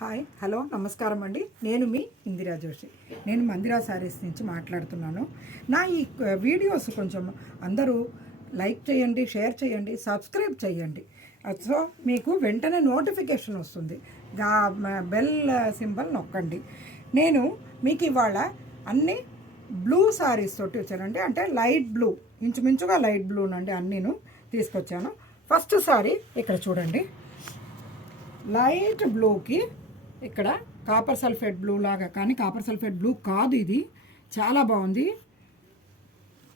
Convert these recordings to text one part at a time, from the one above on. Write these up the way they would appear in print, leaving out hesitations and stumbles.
Hi hello నమస్కారం అండి. నేను మీ ఇందిరా జోషి. నేను మందిరా శారీస్ నుంచి మాట్లాడుతున్నాను. నా ఈ వీడియోస్ కొంచెం అందరూ లైక్ చేయండి, షేర్ చేయండి, సబ్స్క్రైబ్ చేయండి. సో మీకు వెంటనే నోటిఫికేషన్ వస్తుంది. బెల్ సింబల్ నొక్కండి. నేను మీకు ఇవాళ అన్ని బ్లూ శారీస్ తోటి వచ్చానండి. అంటే లైట్ బ్లూ, ఇంచుమించుగా లైట్ బ్లూనండి అన్నీను తీసుకొచ్చాను. ఫస్ట్ శారీ ఇక్కడ చూడండి, లైట్ బ్లూకి ఇక్కడ కాపర్ సల్ఫేట్ బ్లూ లాగా, కానీ కాపర్ సల్ఫేట్ బ్లూ కాదు, ఇది చాలా బాగుంది.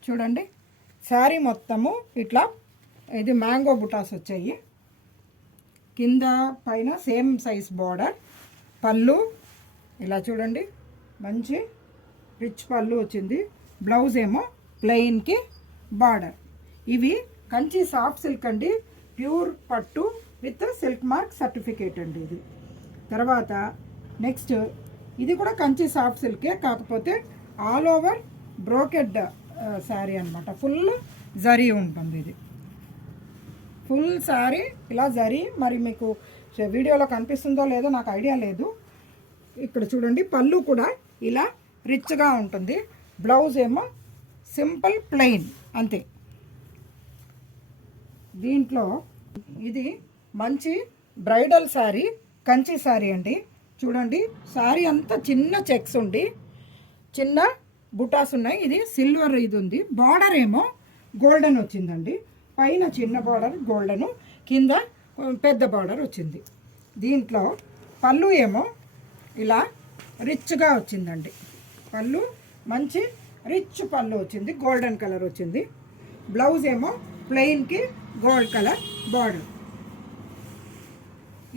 చూడండి, శారీ మొత్తము ఇట్లా ఇది మ్యాంగో బుటాస్ వచ్చాయి. కింద పైన సేమ్ సైజ్ బార్డర్, పళ్ళు ఇలా చూడండి, మంచి రిచ్ పళ్ళు వచ్చింది. బ్లౌజ్ ఏమో ప్లెయిన్కి బార్డర్. ఇవి కంచి సాఫ్ట్ సిల్క్ అండి, ప్యూర్ పట్టు విత్ సిల్క్ మార్క్ సర్టిఫికేట్ అండి ఇది. తర్వాత నెక్స్ట్ ఇది కూడా కంచి సాఫ్ట్ సిల్కే, కాకపోతే ఆల్ ఓవర్ బ్రోకెడ్ శారీ అనమాట. ఫుల్ జరీ ఉంటుంది ఇది. ఫుల్ శారీ ఇలా జరీ, మరి మీకు వీడియోలో కనిపిస్తుందో లేదో నాకు ఐడియా లేదు. ఇక్కడ చూడండి, పళ్ళు కూడా ఇలా రిచ్గా ఉంటుంది. బ్లౌజ్ ఏమో సింపుల్ ప్లెయిన్ అంతే. దీంట్లో ఇది మంచి బ్రైడల్ శారీ, కంచి శారీ అండి. చూడండి, శారీ అంతా చిన్న చెక్స్ ఉండి చిన్న బుటాస్ ఉన్నాయి. ఇది సిల్వర్ ఇది ఉంది. బార్డర్ ఏమో గోల్డెన్ వచ్చిందండి. పైన చిన్న బార్డర్ గోల్డెను, కింద పెద్ద బార్డర్ వచ్చింది. దీంట్లో పళ్ళు ఏమో ఇలా రిచ్గా వచ్చిందండి. పళ్ళు మంచి రిచ్ పళ్ళు వచ్చింది, గోల్డెన్ కలర్ వచ్చింది. బ్లౌజ్ ఏమో ప్లెయిన్కి గోల్డ్ కలర్ బార్డర్.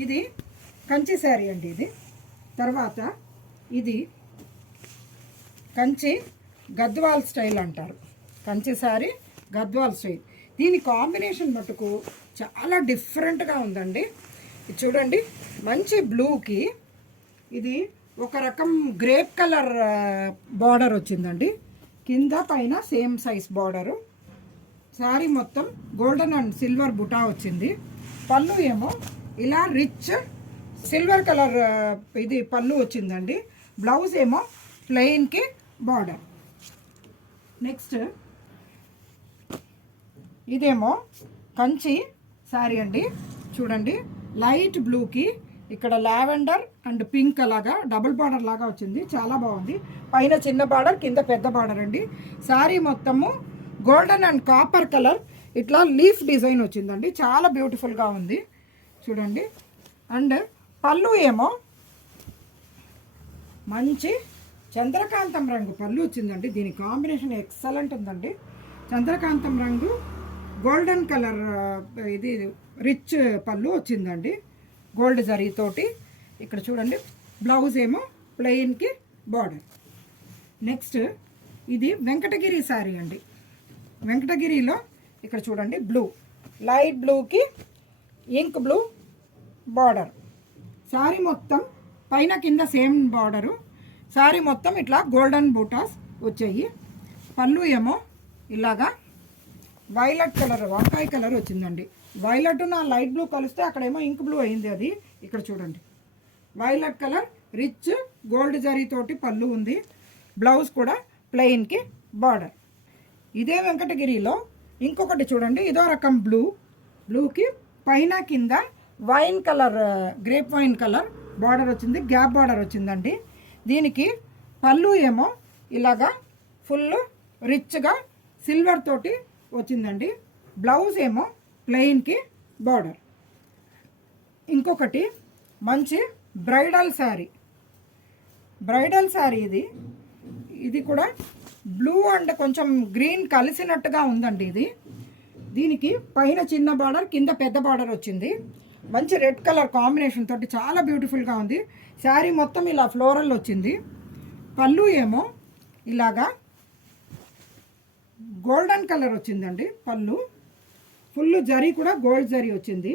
ఇది కంచి శారీ అండి ఇది. తర్వాత ఇది కంచి గద్వాల్ స్టైల్ అంటారు. కంచి శారీ గద్వాల్ స్టైల్. దీని కాంబినేషన్ మటుకు చాలా డిఫరెంట్గా ఉందండి. ఇది చూడండి, మంచి బ్లూకి ఇది ఒక రకం గ్రేప్ కలర్ బార్డర్ వచ్చిందండి. కింద పైన సేమ్ సైజ్ బార్డరు. శారీ మొత్తం గోల్డెన్ అండ్ సిల్వర్ బుటా వచ్చింది. పళ్ళు ఏమో ఇలా రిచ్ సిల్వర్ కలర్ ఇది పళ్ళు వచ్చిందండి. బ్లౌజ్ ఏమో ప్లెయిన్కి బార్డర్. నెక్స్ట్ ఇదేమో కంచి శారీ అండి. చూడండి, లైట్ బ్లూకి ఇక్కడ లావెండర్ అండ్ పింక్ అలాగా డబుల్ బార్డర్ లాగా వచ్చింది. చాలా బాగుంది. పైన చిన్న బార్డర్, కింద పెద్ద బార్డర్ అండి. శారీ మొత్తము గోల్డెన్ అండ్ కాపర్ కలర్ ఇట్లా లీఫ్ డిజైన్ వచ్చిందండి. చాలా బ్యూటిఫుల్గా ఉంది చూడండి. అండ్ పళ్ళు ఏమో మంచి చంద్రకాంతం రంగు పళ్ళు వచ్చిందండి. దీని కాంబినేషన్ ఎక్సలెంట్ ఉందండి. చంద్రకాంతం రంగు గోల్డెన్ కలర్ ఇది రిచ్ పళ్ళు వచ్చిందండి, గోల్డ్ జరీతోటి. ఇక్కడ చూడండి, బ్లౌజ్ ఏమో ప్లెయిన్కి బార్డర్. నెక్స్ట్ ఇది వెంకటగిరి శారీ అండి. వెంకటగిరిలో ఇక్కడ చూడండి, బ్లూ లైట్ బ్లూకి ఇంక్ బ్లూ బార్డర్. శారీ మొత్తం పైన కింద సేమ్ బార్డరు. శారీ మొత్తం ఇట్లా గోల్డెన్ బూటాస్ వచ్చాయి. పళ్ళు ఏమో ఇలాగా వైలెట్ కలర్, వంకాయ కలర్ వచ్చిందండి. వైలెట్ నా లైట్ బ్లూ కలిస్తే అక్కడేమో ఇంక్ బ్లూ అయింది అది. ఇక్కడ చూడండి, వైలెట్ కలర్ రిచ్ గోల్డ్ జరీతోటి పళ్ళు ఉంది. బ్లౌజ్ కూడా ప్లెయిన్కి బార్డర్. ఇదే వెంకటగిరిలో ఇంకొకటి చూడండి, ఇదో రకం బ్లూకి పైన కింద wine colour, grape wine colour border వచ్చింది, గ్యాప్ బార్డర్ వచ్చిందండి. దీనికి పళ్ళు ఏమో ఇలాగా ఫుల్ రిచ్గా సిల్వర్ తోటి వచ్చిందండి. బ్లౌజ్ ఏమో ప్లెయిన్కి బార్డర్. ఇంకొకటి మంచి బ్రైడల్ శారీ ఇది కూడా బ్లూ అండ్ కొంచెం గ్రీన్ కలిసినట్టుగా ఉందండి ఇది. దీనికి పైన చిన్న బార్డర్, కింద పెద్ద బార్డర్ వచ్చింది. మంచి రెడ్ కలర్ కాంబినేషన్ తోటి చాలా బ్యూటిఫుల్గా ఉంది. శారీ మొత్తం ఇలా ఫ్లోరల్ వచ్చింది. పళ్ళు ఏమో ఇలాగా గోల్డెన్ కలర్ వచ్చిందండి. పళ్ళు ఫుల్ జరీ కూడా గోల్డ్ జరీ వచ్చింది.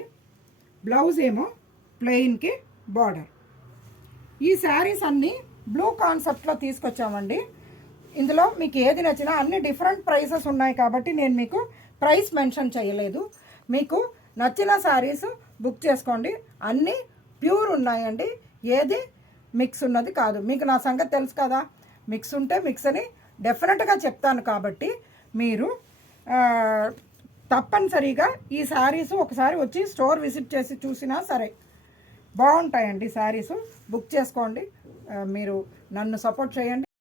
బ్లౌజ్ ఏమో ప్లెయిన్కి బార్డర్. ఈ శారీస్ అన్నీ బ్లూ కాన్సెప్ట్లో తీసుకొచ్చామండి. ఇందులో మీకు ఏది నచ్చినా అన్ని డిఫరెంట్ ప్రైసెస్ ఉన్నాయి కాబట్టి నేను మీకు ప్రైస్ మెన్షన్ చేయలేదు. మీకు నచ్చిన శారీస్ బుక్ చేసుకోండి. అన్నీ ప్యూర్ ఉన్నాయండి. ఏది మిక్స్ ఉన్నది కాదు. మీకు నా సంగతి తెలుసు కదా, మిక్స్ ఉంటే మిక్స్ అని డెఫినెట్గా చెప్తాను. కాబట్టి మీరు తప్పనిసరిగా ఈ శారీస్ ఒకసారి వచ్చి స్టోర్ విజిట్ చేసి చూసినా సరే, బాగుంటాయండి శారీస్. బుక్ చేసుకోండి. మీరు నన్ను సపోర్ట్ చేయండి.